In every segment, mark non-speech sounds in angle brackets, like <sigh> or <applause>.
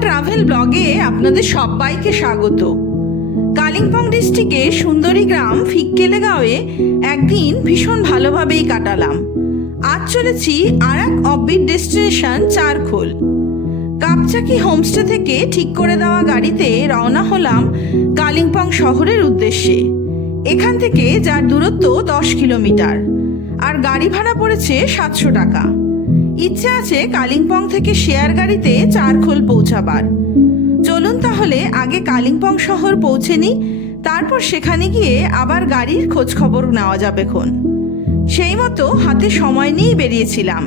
Travel ব্লগে আপনাদের সবাইকে স্বাগত। কালিম্পং ডিস্ট্রিক্টে সুন্দরী গ্রাম ফিক্কেলেগাঁওয়ে একদিন ভীষণ ভালোভাবেই কাটালাম। আজ চলেছি আর এক offbeat destination Charkhole. Kapchaki homestay থেকে ঠিক করে দেওয়া গাড়িতে রওনা হলাম কালিম্পং শহরের উদ্দেশ্যে। এখান থেকে যার দূরত্ব দশ কিলোমিটার। আর গাড়ি ভাড়া পড়েছে সাতশো টাকা। ইচ্ছে আছে কালিম্পং থেকে শেয়ার গাড়িতে চারখোল পৌঁছাবার। চলুন তাহলে আগে কালিম্পং শহর পৌঁছে নিই, তারপর সেখানে গিয়ে আবার গাড়ির খোঁজ খবর নেওয়া যাবে খন। সেই মতো হাতে সময় নিয়েই বেরিয়েছিলাম।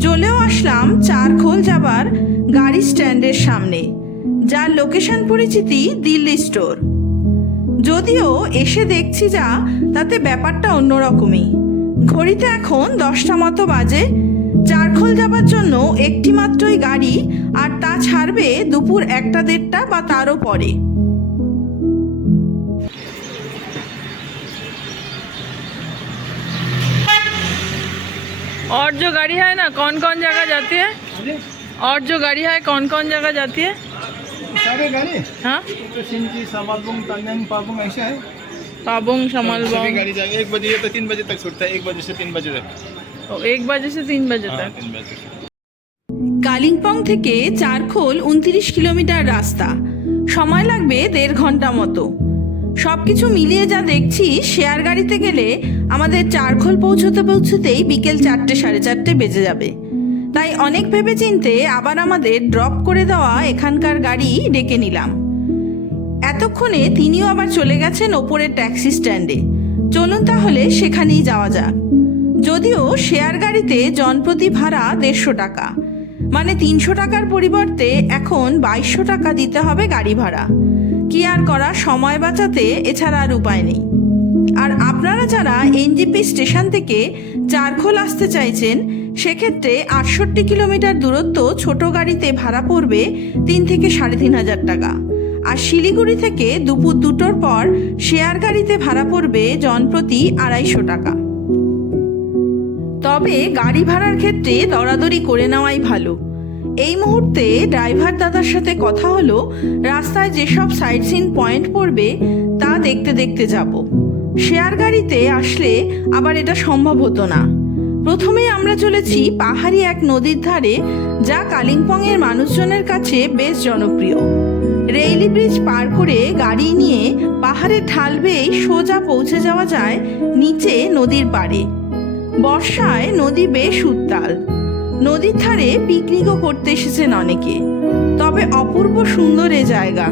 চলেও আসলাম চারখোল যাবার গাড়ি স্ট্যান্ডের সামনে, যার লোকেশন পরিচিতি দিল্লি স্টোর। যদিও এসে দেখছি যা, তাতে ব্যাপারটা অন্যরকমই। ঘড়িতে এখন দশটা মতো বাজে চারখোল যাবার জন্য একটি মাত্রই গাড়ি আর তা ছাড়বে দুপুর একটা দেড়টা বা তারও পরে और जो गाड़ी है ना कौन कौन जगह जाती है और जो गाड़ी है कौन कौन जगह जाती है सारे गाड़ी हाँ तो सिंची समालबुंग तंगन पाबुंग ऐसा है पाबोंग सभी शमलबोंग गाड़ी जाएगी एक बजे तो तीन बजे तक छूटता है एक बजे से तीन बजे तक ओ, एक बजे से तीन बजे हाँ तक तीन बजे तक কালিম্পং থেকে চারখোল উনত্রিশ কিলোমিটার রাস্তা সময় লাগবে দেড় ঘন্টা মতো সবকিছু মিলিয়ে যা দেখছি শেয়ার গাড়িতে গেলে আমাদের চারখোল পৌঁছতে পৌঁছতেই বিকেল চারটে সাড়ে চারটে বেজে যাবে তাই অনেক ভেবে চিনতে আবার আমাদের ড্রপ করে দেওয়া এখানকার গাড়ি ডেকে নিলাম এতক্ষণে তিনিও আবার চলে গেছেন ওপরের ট্যাক্সি স্ট্যান্ডে চলুন তাহলে সেখানেই যাওয়া যাক যদিও শেয়ার গাড়িতে জনপ্রতি ভাড়া দেড়শো টাকা। মানে তিনশো টাকার পরিবর্তে এখন বাইশশো টাকা দিতে হবে গাড়ি ভাড়া। কি আর করা, সময় বাঁচাতে এছাড়া আর উপায় নেই। আর আপনারা যারা এনজিপি স্টেশন থেকে চারখোল আসতে চাইছেন, সেক্ষেত্রে আটষট্টি কিলোমিটার দূরত্ব ছোট গাড়িতে ভাড়া পড়বে তিন থেকে সাড়ে তিন হাজার টাকা। আর শিলিগুড়ি থেকে দুপুর দুটোর পর শেয়ার গাড়িতে ভাড়া পড়বে জনপ্রতি আড়াইশো টাকা। তবে গাড়ি ভাড়ার ক্ষেত্রে দরাদরি করে নেওয়াই ভালো। এই মুহূর্তে ড্রাইভার দাদার সাথে কথা হলো, রাস্তায় যেসব সাইট সিন পয়েন্ট পড়বে তা দেখতে দেখতে যাব। শেয়ার গাড়িতে আসলে আবার এটা সম্ভব হতো না। প্রথমেই আমরা চলেছি পাহাড়ি এক নদীর ধারে, যা কালিম্পংয়ের মানুষজনের কাছে বেশ জনপ্রিয়। রেইলি ব্রিজ পার করে গাড়ি নিয়ে পাহাড়ের ঢাল বেয়ে সোজা পৌঁছে যাওয়া যায় নিচে নদীর পাড়ে। বর্ষায় নদী বেশ উত্তাল। নদীর ধারে পিকনিকও করতে এসেছেন অনেকে। তবে অপূর্ব সুন্দর এ জায়গা।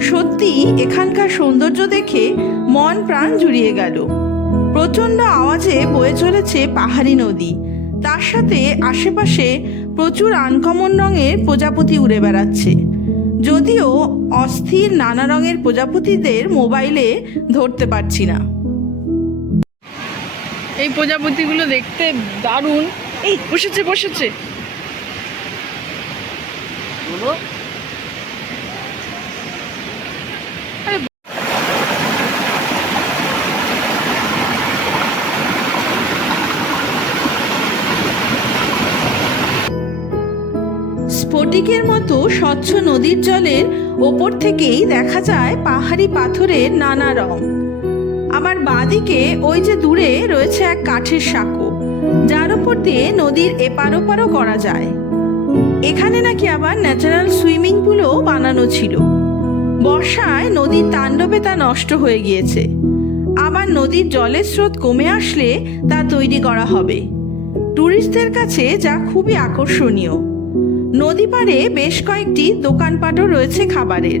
সত্যি, এখানকার সৌন্দর্য দেখে মন প্রাণ জুড়িয়ে গেল। প্রচণ্ড আওয়াজে বয়ে চলেছে পাহাড়ি নদী। তার সাথে আশেপাশে প্রচুর আনকমন রঙের প্রজাপতি উড়ে বেড়াচ্ছে। যদিও অস্থির নানা রঙের প্রজাপতিদের মোবাইলে ধরতে পারছি না। এই প্রজাপতিগুলো দেখতে দারুণ। এই, বসেছে বসেছে। স্ফটিকের মতো স্বচ্ছ নদীর জলের ওপর থেকেই দেখা যায় পাহাড়ি পাথরের নানা রং। আবার বাঁদিকে ওই যে দূরে রয়েছে এক কাঠের সাঁকো, যার উপর দিয়ে নদীর এপার ওপারও করা যায়। এখানে নাকি আবার ন্যাচারাল সুইমিং পুলও বানানো ছিল। বর্ষায় নদীর তাণ্ডবে তা নষ্ট হয়ে গিয়েছে। আবার নদীর জলের স্রোত কমে আসলে তা তৈরি করা হবে। ট্যুরিস্টদের কাছে যা খুবই আকর্ষণীয়। নদী পাড়ে বেশ কয়েকটি দোকানপাটও রয়েছে খাবারের।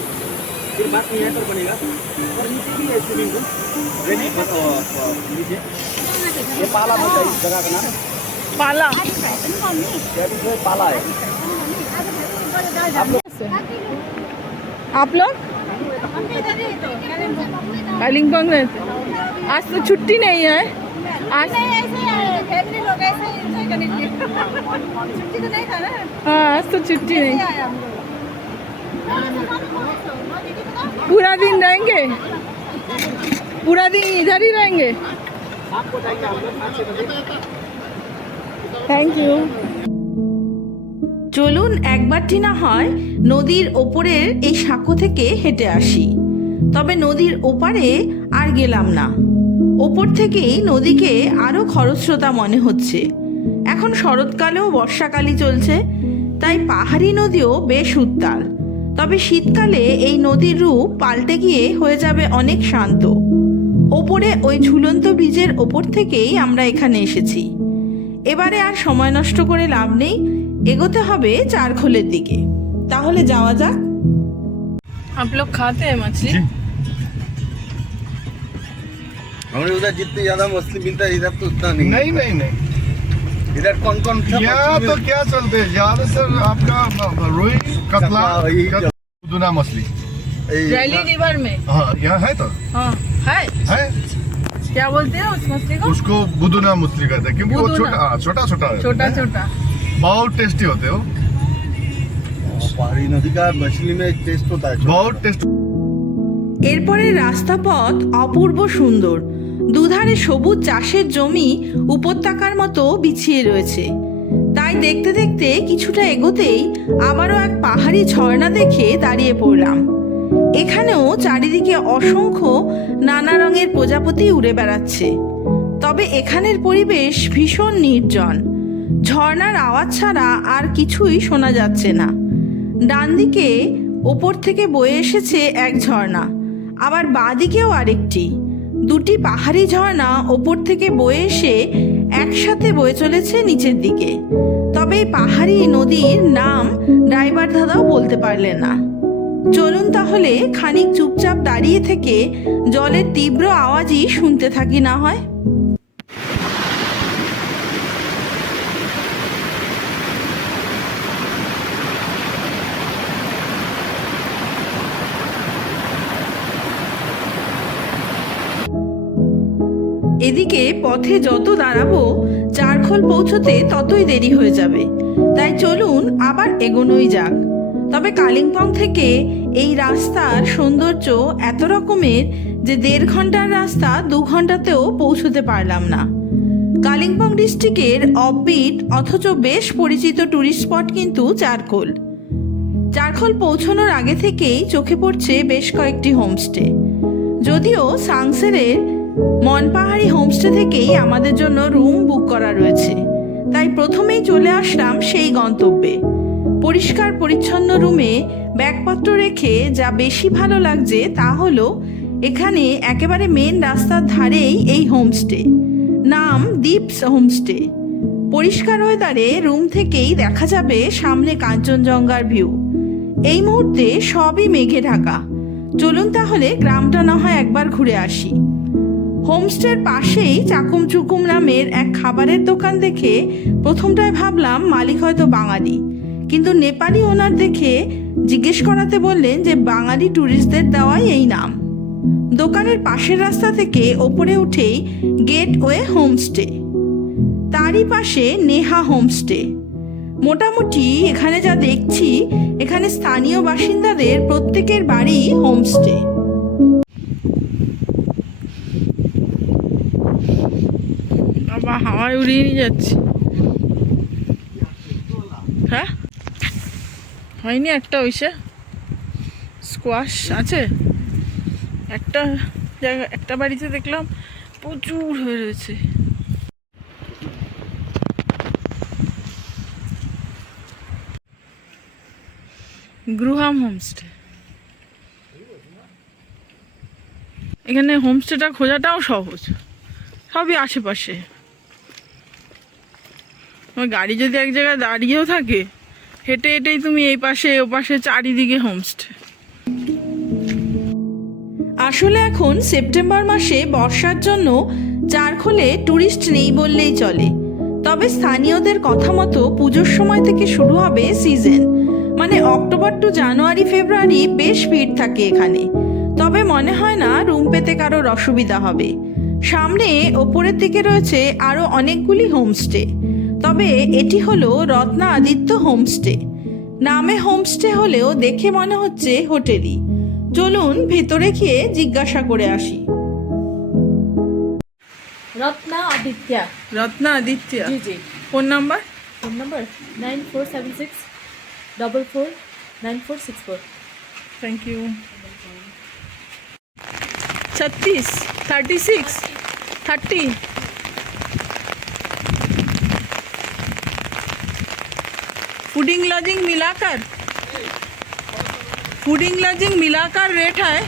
फिर बाद में यहाँ पर बनेगा। और नीचे भी है स्विमिंग पूल अ, नीचे। ये पाला है इस जगह का नाम। पाला? पाला है। आप लोग? कालिम्पोंग में आज तो छुट्टी नहीं है। आज <laughs> हाँ आज तो छुट्टी नहीं। पूरा दिन रहेंगे पूरा दिन इधर ही रहेंगे थैंक यू চলুন একবারটি না হয় নদীর ওপরের এই সাঁকো থেকে হেঁটে আসি তবে নদীর ওপারে আর গেলাম না ওপর থেকেই নদীকে আরও খরস্রোতা মনে হচ্ছে এখন শরৎকালেও বর্ষাকালই চলছে তাই পাহাড়ি নদীও বেশ উত্তাল তবে শীতকালে এই নদীর রূপ পাল্টে গিয়ে হয়ে যাবে অনেক শান্ত ওপরে ওই ঝুলন্ত ব্রিজের ওপর থেকেই আমরা এখানে এসেছি এবারে আর সময় নষ্ট করে লাভ নেই এগোতে হবে চারখোলের দিকে তাহলে যাওয়া যাক आप लोग खाते हैं मछली हमारे उधर जितनी ज्यादा मछली मिलता है इधर तो उतना नहीं नहीं नहीं नहीं इधर कौन कौन सा यहाँ मछली तो मिलता क्या चलते हैं ज्यादातर आपका रोई कतला कतला, वही कत- बुदुना मछली है? वैली रिवर में हाँ यहाँ है तो हाँ है है क्या बोलते हैं उस मछली को उसको बुदुना मछली कहते हैं क्योंकि वो बुदुना। छोटा हाँ, छोटा छोटा है छोटा छोटा बहुत टेस्टी होते हो पहाड़ी नदी का मछली में टेस्ट होता है छोटा बहुत टेस्ट এরপরে রাস্তা পথ অপূর্ব সুন্দর দুধারে সবুজ চাষের জমি উপত্যকার মতো বিছিয়ে রয়েছে। তাই দেখতে দেখতে কিছুটা এগোতেই আবারও এক পাহাড়ি ঝর্ণা দেখে দাঁড়িয়ে পড়লাম। এখানেও চারিদিকে অসংখ্য নানা রঙের প্রজাপতি উড়ে বেড়াচ্ছে। তবে এখানের পরিবেশ ভীষণ নির্জন। ঝর্ণার আওয়াজ ছাড়া আর কিছুই শোনা যাচ্ছে না। ডান দিকে ওপর থেকে বয়ে এসেছে এক ঝর্ণা, আবার বাঁদিকেও আরেকটি। দুটি পাহাড়ি ঝর্ণা ওপর থেকে বয়ে এসে একসাথে বয়ে চলেছে নিচের দিকে। তবে এই পাহাড়ি নদীর নাম ড্রাইভার দাদাও বলতে পারলেন না। চলুন তাহলে খানিক চুপচাপ দাঁড়িয়ে থেকে জলের তীব্র আওয়াজই শুনতে থাকি না হয়। এদিকে পথে যত দাঁড়াবো, চারখোল পৌঁছতে ততই দেরি হয়ে যাবে। তাই চলুন আবার এগোনোই যাক। তবে কালিম্পং থেকে এই রাস্তার সৌন্দর্য এত রকমের যে দেড় ঘণ্টার রাস্তা দু ঘন্টাতেও পৌঁছতে পারলাম না। কালিম্পং ডিস্ট্রিক্টের অফবিট অথচ বেশ পরিচিত ট্যুরিস্ট স্পট কিন্তু চারখোল। চারখোল পৌঁছানোর আগে থেকেই চোখে পড়ছে বেশ কয়েকটি হোমস্টে। যদিও সাংসেরের মনপাহাড়ি হোমস্টে থেকেই আমাদের জন্য রুম বুক করা রয়েছে। তাই প্রথমেই চলে আসলাম সেই গন্তব্যে। পরিষ্কার পরিচ্ছন্ন রুমে ব্যাগপত্র রেখে যা বেশি ভালো লাগছে তা হলো, এখানে একেবারে মেন রাস্তার ধারেই এই হোমস্টে। নাম দীপস হোমস্টে। পরিষ্কার ওয়েদারে রুম থেকেই দেখা যাবে সামনে কাঞ্চনজঙ্ঘার ভিউ এই মুহূর্তে সবই মেঘে ঢাকা। চলুন তাহলে গ্রামটা না হয় একবার ঘুরে আসি। হোমস্টের পাশেই চাকুম চুকুম নামের এক খাবারের দোকান দেখে প্রথমটায় ভাবলাম মালিক হয়তো বাঙালি। কিন্তু নেপালি ওনার দেখে জিজ্ঞেস করাতে বললেন যে বাঙালি ট্যুরিস্টদের দেওয়াই এই নাম। দোকানের পাশের রাস্তা থেকে ওপরে উঠেই গেটওয়ে হোমস্টে। তারই পাশে নেহা হোমস্টে। মোটামুটি এখানে যা দেখছি, এখানে স্থানীয় বাসিন্দাদের প্রত্যেকের বাড়ি হোমস্টে। হাওয়ায় উড়িয়ে নিয়ে যাচ্ছে। হ্যাঁ? হয়নি একটা ওইসে। স্কোয়াশ আছে? একটা জায়গা একটা বাড়িতে দেখলাম প্রচুর হয়ে রয়েছে। গ্রুহাম হোমস্টে। এখানে হোমস্টেটা খোঁজাটাও সহজ। সবই আশেপাশে। তোমার গাড়ি যদি এক জায়গায় দাঁড়িয়েও থাকে, হেঁটে হেঁটেই তুমি এই পাশে, ও পাশে, চারিদিকে হোমস্টে আসলে এখন সেপ্টেম্বর মাসে বর্ষার জন্য চারখোলে ট্যুরিস্ট নেই বললেই চলে। তবে স্থানীয়দের কথা মতো পুজোর সময় থেকে শুরু হবে সিজন মানে অক্টোবর টু জানুয়ারি, ফেব্রুয়ারি বেশ ভিড় থাকে এখানে। তবে মনে হয় না রুম পেতে কারোর অসুবিধা হবে। সামনে ওপরের দিকে রয়েছে আরও অনেকগুলি হোমস্টে তবে এটি হলো রত্না আদিত্য হোমস্টে। নামে হোমস্টে হলেও দেখে মনে হচ্ছে হোটেলই। চলুন ভেতরে গিয়ে জিজ্ঞাসা করে আসি। Ratna Aditya Ratna Aditya ji ji. Phone number? Phone number nine four seven six double four nine four six four. Thank you ছত্রিশ thirty six thirty fooding lodging मिलाकर फूडिंग लॉजिंग मिलाकर रेट है।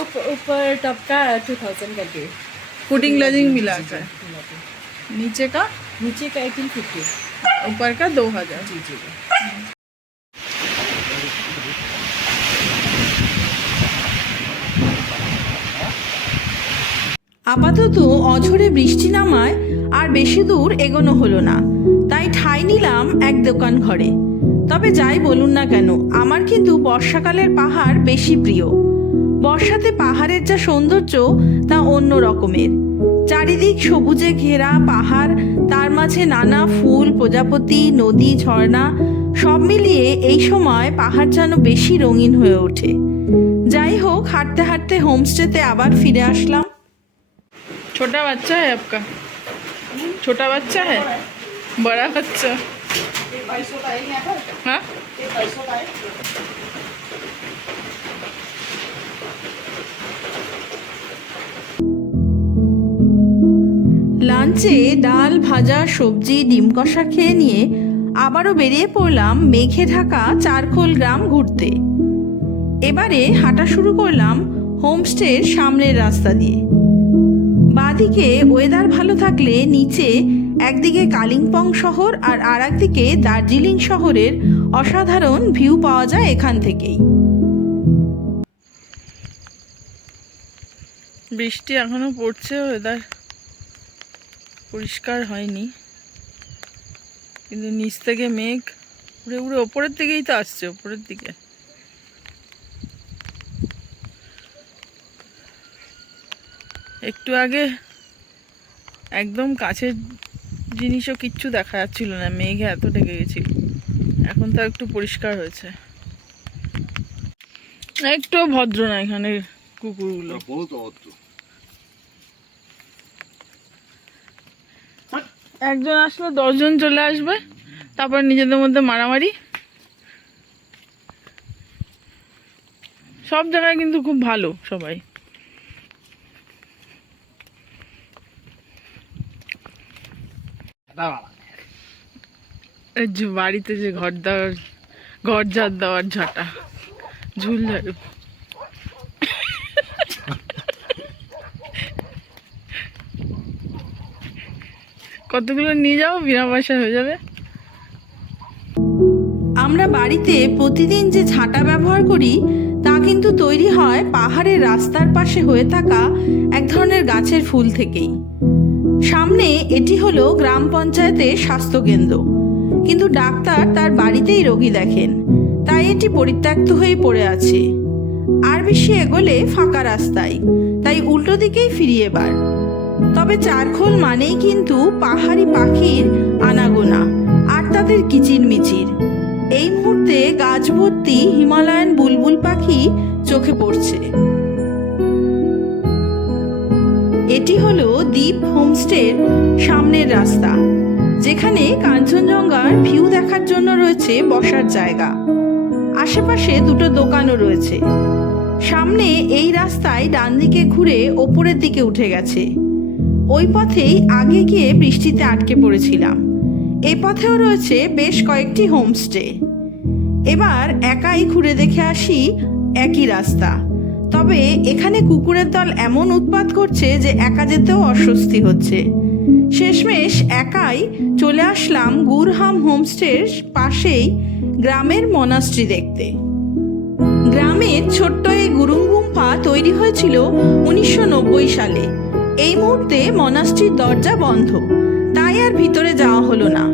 ऊपर ऊपर टॉप का two thousand करके fooding lodging मिलाकर। नीचे का? नीचे का एटीन फिफ्टी ऊपर का दो हज़ार। जी जी। আপাতত অঝরে বৃষ্টি নামায় আর বেশি দূর এগোনো হলো না। তাই ঠাই নিলাম এক দোকান ঘরে। তবে যাই বলুন না কেন, আমার কিন্তু বর্ষাকালের পাহাড় বেশি প্রিয়। বর্ষাতে পাহাড়ের যা সৌন্দর্য, তা অন্য রকমের। চারিদিক সবুজে ঘেরা পাহাড়, তার মাঝে নানা ফুল, প্রজাপতি, নদী, ঝর্ণা, সব মিলিয়ে এই সময় পাহাড় যেন বেশি রঙিন হয়ে ওঠে। যাই হোক, হাঁটতে হাঁটতে হোমস্টেতে আবার ফিরে আসলাম। छोटा बच्चा है आपका छोटा बच्चा है बड़ा बच्चा हाँ লাঞ্চে ডাল ভাজা সবজি ডিম কষা খেয়ে নিয়ে আবারও বেরিয়ে পড়লাম মেঘে ঢাকা চারখোল গ্রাম ঘুরতে এবারে হাঁটা শুরু করলাম হোমস্টের সামনের রাস্তা দিয়ে বাদিকে ওয়েদার ভালো থাকলে নিচে একদিকে কালিম্পং শহর আর আর একদিকে দার্জিলিং শহরের অসাধারণ ভিউ পাওয়া যায় এখান থেকেই। বৃষ্টি এখনও পড়ছে ওয়েদার পরিষ্কার হয়নি। কিন্তু নিচ থেকে মেঘ, উড়ে উড়ে, ওপরের দিকেই তো আসছে, ওপরের দিকে। একটু আগে একদম কাছের জিনিসও কিচ্ছু দেখা যাচ্ছিল না মেঘে এত ঢেকে গেছিল। এখন তো একটু পরিষ্কার হয়েছে। একটু ভদ্র না এখানে কুকুরগুলো। একজন আসলে দশজন চলে আসবে তারপর নিজেদের মধ্যে মারামারি। সব জায়গায় কিন্তু খুব ভালো সবাই। যে বাড়িতে যে ঘর দেওয়ার ঘর ঝাড় দেওয়ার ঝাঁটা ঝুল ঝাড়ু। কতগুলো নিয়ে যাও বিনা পয়সা হয়ে যাবে। আমরা বাড়িতে প্রতিদিন যে ঝাঁটা ব্যবহার করি তা কিন্তু তৈরি হয় পাহাড়ের রাস্তার পাশে হয়ে থাকা এক ধরনের গাছের ফুল থেকেই। সামনে এটি হলো গ্রাম পঞ্চায়েতের স্বাস্থ্যকেন্দ্র। কিন্তু ডাক্তার তার বাড়িতেই রোগী দেখেন। তাই এটি পরিত্যক্ত হয়ে পড়ে আছে। আর বেশি এগোলে ফাঁকা রাস্তায়। তাই উল্টো দিকেই ফিরিয়ে এবার। তবে চারখোল মানেই কিন্তু পাহাড়ি পাখির আনাগোনা আর তাদের কিচিরমিচির। এই মুহূর্তে গাছ ভর্তি হিমালয়ান বুলবুল পাখি চোখে পড়ছে। এটি হলো দ্বীপ হোমস্টের সামনের রাস্তা, যেখানে কাঞ্চনজঙ্ঘার ভিউ দেখার জন্য রয়েছে বসার জায়গা। আশেপাশে দুটো দোকানও রয়েছে। সামনে এই রাস্তায় ডান দিকে ঘুরে ওপরের দিকে উঠে গেছে। ওই পথেই আগে গিয়ে বৃষ্টিতে আটকে পড়েছিলাম। এ পথেও রয়েছে বেশ কয়েকটি হোমস্টে। এবার একাই ঘুরে দেখে আসি একই রাস্তা। তবে এখানে কুকুরের দল এমন উৎপাত করছে যে একা যেতেও অস্বস্তি হচ্ছে। শেষমেশ একাই চলে আসলাম গুরহাম হোমস্টের পাশেই গ্রামের মনাস্ট্রি দেখতে। গ্রামের ছোট্ট এই গুরুং গুম্ফা তৈরি হয়েছিল উনিশশো নব্বই সালে। এই মুহূর্তে মনাস্ট্রির দরজা বন্ধ। তাই আর ভিতরে যাওয়া হলো না।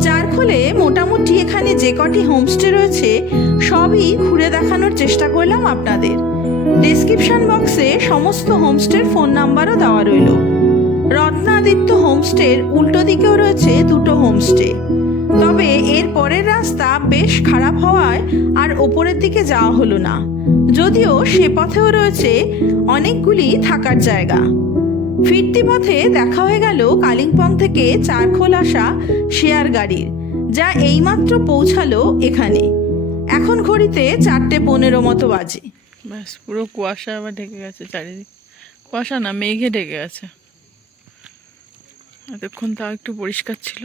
চারখোলে মোটামুটি এখানে যে কটি হোমস্টে রয়েছে, সবই ঘুরে দেখানোর চেষ্টা করলাম আপনাদের। ডেসক্রিপশন বক্সে সমস্ত হোমস্টের ফোন নাম্বারও দেওয়া রইল। রত্নাদিত্য হোমস্টের উল্টো দিকেও রয়েছে দুটো হোমস্টে তবে এর পরের রাস্তা বেশ খারাপ হওয়ায় আর ওপরের দিকে যাওয়া হলো না। যদিও সে পথেও রয়েছে অনেকগুলি থাকার জায়গা। ফিরতি পথে দেখা হয়ে গেল কালিম্পং থেকে চারখোল আসা শেয়ার গাড়ির, যা এইমাত্র পৌঁছালো এখানে। এখন ঘড়িতে চারটে পনেরো মতো বাজে। ব্যাস পুরো কুয়াশা আবার ঢেকে গেছে চারিদিক। কুয়াশা না মেঘে ঢেকে গেছে। এতক্ষণ তাও একটু পরিষ্কার ছিল।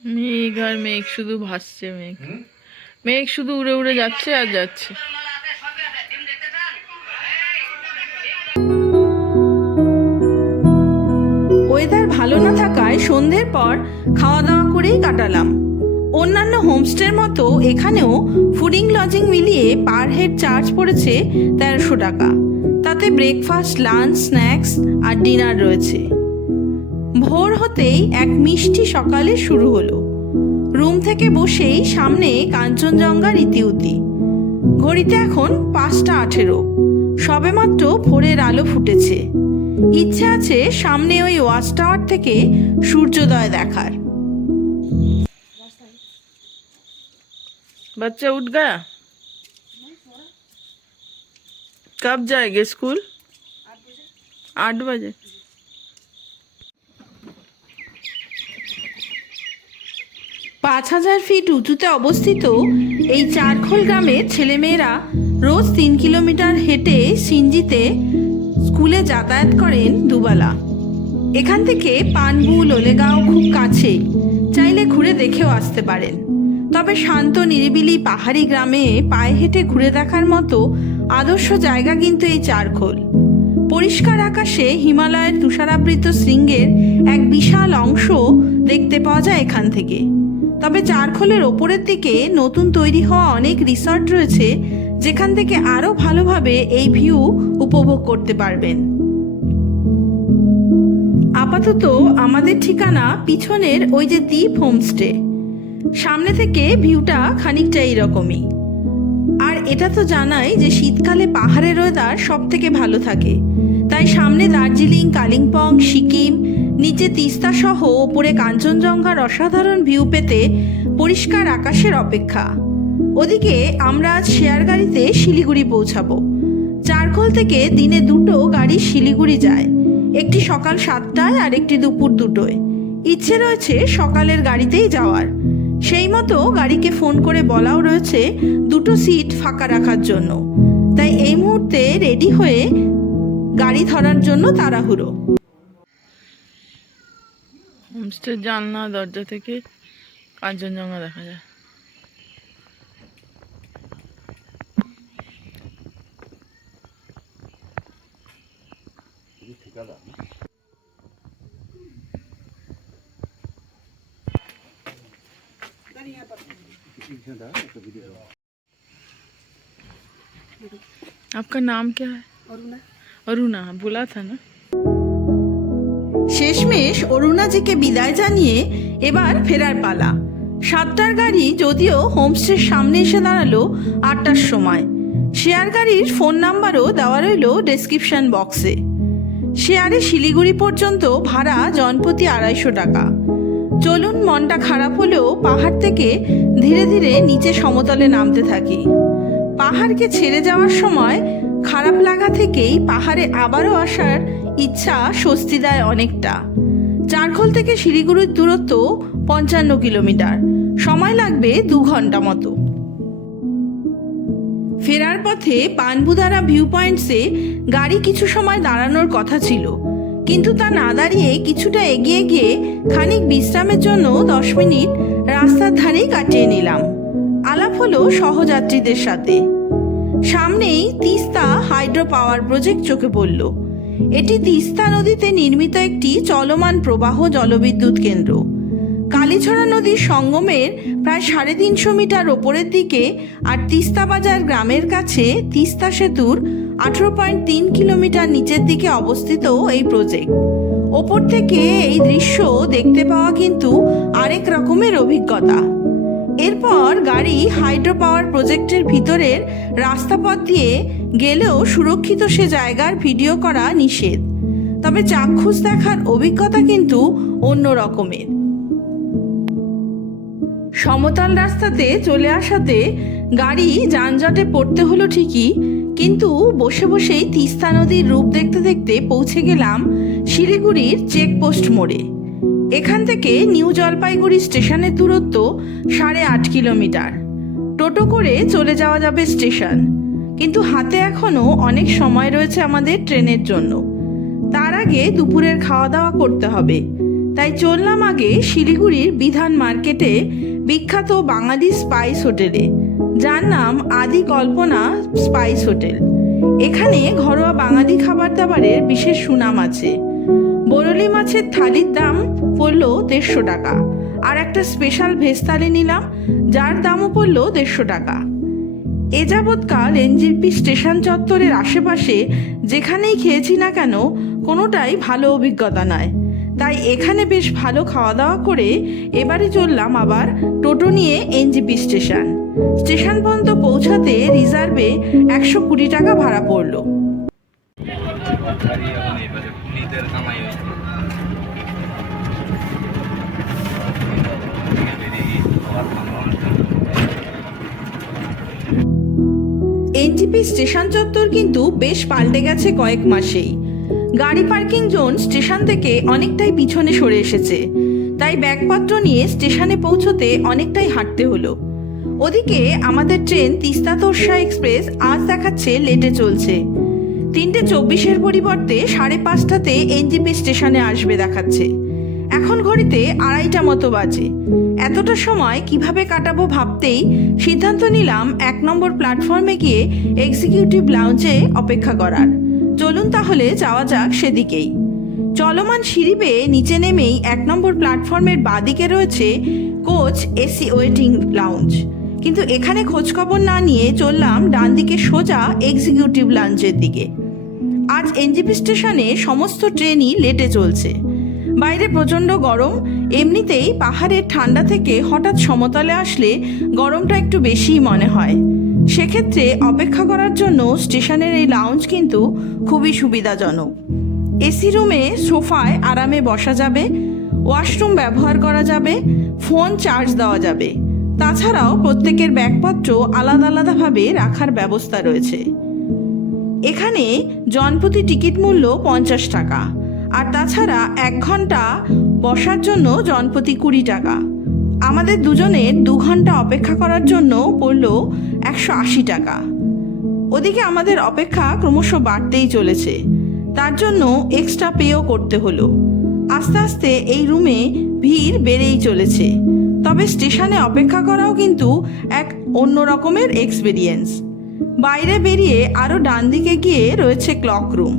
মেঘ আর মেঘ শুধু ভাসছে মেঘ। মেঘ শুধু উড়ে উড়ে যাচ্ছে আর যাচ্ছে। সন্ধ্যের পর খাওয়া দাওয়া করেই কাটালাম। অন্যান্য হোমস্টের মতো এখানেও ফুডিং লজিং মিলিয়ে পার হেড চার্জ পড়েছে তেরোশো টাকা। তাতে ব্রেকফাস্ট, লাঞ্চ, স্ন্যাক্স আর ডিনার রয়েছে। ভোর হতেই এক মিষ্টি সকালে শুরু হলো। রুম থেকে বসেই সামনে কাঞ্চনজঙ্ঘার রীতিউতি। ঘড়িতে এখন পাঁচটা আঠেরো। সবেমাত্র ভোরের আলো ফুটেছে। ইচ্ছে আছে সামনে ওই ওয়াচ টাওয়ার থেকে সূর্যোদয় দেখার बच्चा उठ गया कब जाएंगे स्कूल आठ बजे পাঁচ হাজার ফিট উঁচুতে অবস্থিত এই চারখোল গ্রামের ছেলেমেয়েরা রোজ তিন কিলোমিটার হেঁটে সিঞ্জিতে স্কুলে যাতায়াত করেন দুবেলা। এখান থেকে পানবু লোলেগাঁও খুব কাছে। চাইলে ঘুরে দেখেও আসতে পারেন। তবে শান্ত, নিরিবিলি পাহাড়ি গ্রামে পায়ে হেঁটে ঘুরে দেখার মতো আদর্শ জায়গা কিন্তু এই চারখোল। পরিষ্কার আকাশে হিমালয়ের তুষারাবৃত শৃঙ্গের এক বিশাল অংশ দেখতে পাওয়া যায় এখান থেকে। তবে চারখোলের ওপরের দিকে নতুন তৈরি হওয়া অনেক রিসর্ট রয়েছে যেখান থেকে আরও ভালোভাবে এই ভিউ উপভোগ করতে পারবেন। আপাতত আমাদের ঠিকানা পিছনের ওই যে দ্বীপ হোমস্টে। সামনে থেকে ভিউটা খানিকটা এইরকমই আর এটা তো জানাই যে শীতকালে পাহাড়ের ওয়েদার সব থেকে ভালো থাকে। তাই সামনে দার্জিলিং, কালিম্পং, সিকিম, নিচে তিস্তা সহ ওপরে কাঞ্চনজঙ্ঘার অসাধারণ ভিউ পেতে পরিষ্কার আকাশের অপেক্ষা। ওদিকে আমরা আজ শেয়ার গাড়িতে শিলিগুড়ি পৌঁছাবো। চারখোল থেকে দিনে দুটো গাড়ি শিলিগুড়ি যায়। একটি সকাল সাতটায় আর একটি দুপুর দুটোয়। ইচ্ছে রয়েছে সকালের গাড়িতেই যাওয়ার। সেই মতো গাড়িকে ফোন করে বলাও রয়েছে দুটো সিট ফাঁকা রাখার জন্য। তাই এই মুহূর্তে রেডি হয়ে গাড়ি ধরার জন্য তাড়াহুড়ো। হোমস্টের জানলা দরজা থেকে কাঞ্চনজঙ্ঘা দেখা যায়। आपका नाम क्या है अरुणा अरुणा बोला था ना শেষমেশ অরুণাজিকে বিদায় জানিয়ে এবার ফেরার পালা সাতটার গাড়ি যদিও হোমস্টের সামনে এসে দাঁড়ালো আটটার সময় শেয়ার গাড়ির ফোন নাম্বারও দেওয়া রইল ডেসক্রিপশন বক্সে শেয়ারে শিলিগুড়ি পর্যন্ত ভাড়া জনপ্রতি আড়াইশো টাকা চলুন মনটা খারাপ হলেও পাহাড় থেকে ধীরে ধীরে নিচে সমতলে নামতে থাকি। পাহাড়কে ছেড়ে যাওয়ার সময় খারাপ লাগা থেকেই পাহাড়ে আবারও আসার ইচ্ছা স্বস্তি দেয় অনেকটা। চারখোল থেকে শিলিগুড়ির দূরত্ব পঞ্চান্ন কিলোমিটার। সময় লাগবে দু ঘণ্টা মতো। ফেরার পথে পানবুদারা ভিউ পয়েন্টসে গাড়ি কিছু সময় দাঁড়ানোর কথা ছিল। কিন্তু তা না দাঁড়িয়ে কিছুটা এগিয়ে গিয়ে খানিক বিশ্রামের জন্য দশ মিনিট রাস্তার ধারেই কাটিয়ে নিলাম। আলাপ হলো সহযাত্রীদের সাথে। সামনেই তিস্তা হাইড্রো পাওয়ার প্রজেক্ট চোখে পড়ল। এটি তিস্তা নদীতে নির্মিত একটি চলমান প্রবাহ জলবিদ্যুৎ কেন্দ্র। কালীছড়া নদীর সঙ্গমের প্রায় সাড়ে তিনশো মিটার ওপরের দিকে আর তিস্তা বাজার গ্রামের কাছে তিস্তা সেতুর আঠেরো পয়েন্ট তিন কিলোমিটার নিচের দিকে অবস্থিত এই প্রজেক্ট ওপর থেকে এই দৃশ্য দেখতে পাওয়া কিন্তু আরেক রকমের অভিজ্ঞতা। এরপর গাড়ি হাইড্রো পাওয়ার প্রজেক্টের ভিতরের রাস্তাপথ দিয়ে গেলেও সুরক্ষিত সে জায়গার ভিডিও করা নিষেধ। তবে চাক্ষুষ দেখার অভিজ্ঞতা কিন্তু অন্য রকমের। সমতল রাস্তাতে চলে আসাতে গাড়ি যানজটে পড়তে হলো ঠিকই কিন্তু বসে বসেই তিস্তা নদীর রূপ দেখতে দেখতে পৌঁছে গেলাম শিলিগুড়ির চেকপোস্ট মোড়ে। এখান থেকে নিউ জলপাইগুড়ি স্টেশনের দূরত্ব সাড়ে আট কিলোমিটার। টোটো করে চলে যাওয়া যাবে স্টেশন। কিন্তু হাতে এখনও অনেক সময় রয়েছে আমাদের ট্রেনের জন্য। তার আগে দুপুরের খাওয়া দাওয়া করতে হবে। তাই চললাম আগে শিলিগুড়ির বিধান মার্কেটে বিখ্যাত বাঙালি স্পাইস হোটেলে। যার নাম আদি কল্পনা স্পাইস হোটেল। এখানে ঘরোয়া বাঙালি খাবার দাবারের বিশেষ সুনাম আছে। বরলি মাছের থালির দাম পড়ল দেড়শো টাকা। আর একটা স্পেশাল ভেজ থালি নিলাম, যার দামও পড়ল দেড়শো টাকা। এ যাবৎকাল এনজিপি স্টেশন চত্বরের আশেপাশে যেখানেই খেয়েছি না কেন, কোনোটাই ভালো অভিজ্ঞতা নয়। তাই এখানে বেশ ভালো খাওয়া দাওয়া করে এবারে চললাম আবার টোটো নিয়ে এনজিপি স্টেশন। স্টেশন পর্যন্ত পৌঁছাতে রিজার্ভে একশো কুড়ি টাকা ভাড়া পড়ল। এনজিপি স্টেশন চত্বর কিন্তু বেশ পাল্টে গেছে কয়েক মাসেই। গাড়ি পার্কিং জোন স্টেশন থেকে অনেকটাই পিছনে সরে এসেছে। তাই ব্যাগপত্র নিয়ে স্টেশনে পৌঁছতে অনেকটাই হাঁটতে হলো। ওদিকে আমাদের ট্রেন তিস্তা তোরসা এক্সপ্রেস আজ দেখাচ্ছে লেটে চলছে। তিনটে চব্বিশের পরিবর্তে সাড়ে পাঁচটাতে এনজিপি স্টেশনে আসবে দেখাচ্ছে। এখন ঘড়িতে আড়াইটা মতো বাজে। এতটা সময় কীভাবে কাটাবো ভাবতেই সিদ্ধান্ত নিলাম এক নম্বর প্ল্যাটফর্মে গিয়ে এক্সিকিউটিভ লাউঞ্জে অপেক্ষা করার। চলুন তাহলে যাওয়া যাক সেদিকেই। চলমান সিঁড়ি বেয়ে নিচে নেমেই এক নম্বর প্ল্যাটফর্মের বাদিকে রয়েছে কোচ এসি ওয়েটিং লাউঞ্জ। কিন্তু এখানে খোঁজখবর না নিয়ে চললাম ডান দিকে সোজা এক্সিকিউটিভ লাঞ্চের দিকে। আজ এনজিপি স্টেশনে সমস্ত ট্রেনই লেটে চলছে। বাইরে প্রচণ্ড গরম, এমনিতেই পাহাড়ের ঠান্ডা থেকে হঠাৎ সমতলে আসলে গরমটা একটু বেশিই মনে হয়। সেক্ষেত্রে অপেক্ষা করার জন্য স্টেশনের এই লাউঞ্জ কিন্তু খুবই সুবিধাজনক। এসি রুমে সোফায় আরামে বসা যাবে ওয়াশরুম ব্যবহার করা যাবে ফোন চার্জ দেওয়া যাবে। তাছাড়াও প্রত্যেকের ব্যাগপত্র আলাদা আলাদাভাবে রাখার ব্যবস্থা রয়েছে। এখানে জনপ্রতি টিকিট মূল্য পঞ্চাশ টাকা, আর তাছাড়া এক ঘণ্টা বসার জন্য জনপ্রতি কুড়ি টাকা। আমাদের দুজনের দু ঘণ্টা অপেক্ষা করার জন্য পড়ল একশো আশি টাকা। ওদিকে আমাদের অপেক্ষা ক্রমশ বাড়তেই চলেছে। তার জন্য এক্সট্রা পেও করতে হলো। আস্তে আস্তে এই রুমে ভিড় বেড়েই চলেছে। তবে স্টেশনে অপেক্ষা করাও কিন্তু এক অন্য রকমের এক্সপিরিয়েন্স বাইরে বেরিয়ে আরও ডান দিকে গিয়ে রয়েছে ক্লক রুম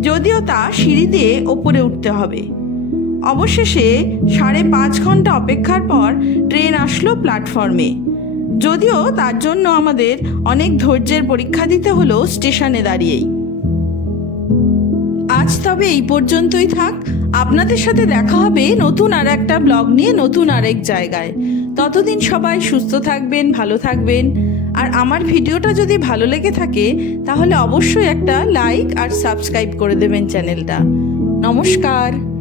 যদিও তা সিঁড়ি দিয়ে ওপরে উঠতে হবে। অবশেষে সাড়ে পাঁচ ঘণ্টা অপেক্ষার পর ট্রেন আসলো প্ল্যাটফর্মে যদিও তার জন্য আমাদের অনেক ধৈর্যের পরীক্ষা দিতে হলো স্টেশনে দাঁড়িয়েই। আজ তবে এই পর্যন্তই থাক। আপনাদের সাথে দেখা হবে নতুন আর একটা ব্লগ নিয়ে নতুন আরেক জায়গায়। ততদিন সবাই সুস্থ থাকবেন, ভালো থাকবেন। আর আমার ভিডিওটা যদি ভালো লেগে থাকে, তাহলে অবশ্যই একটা লাইক আর সাবস্ক্রাইব করে দেবেন চ্যানেলটা। নমস্কার।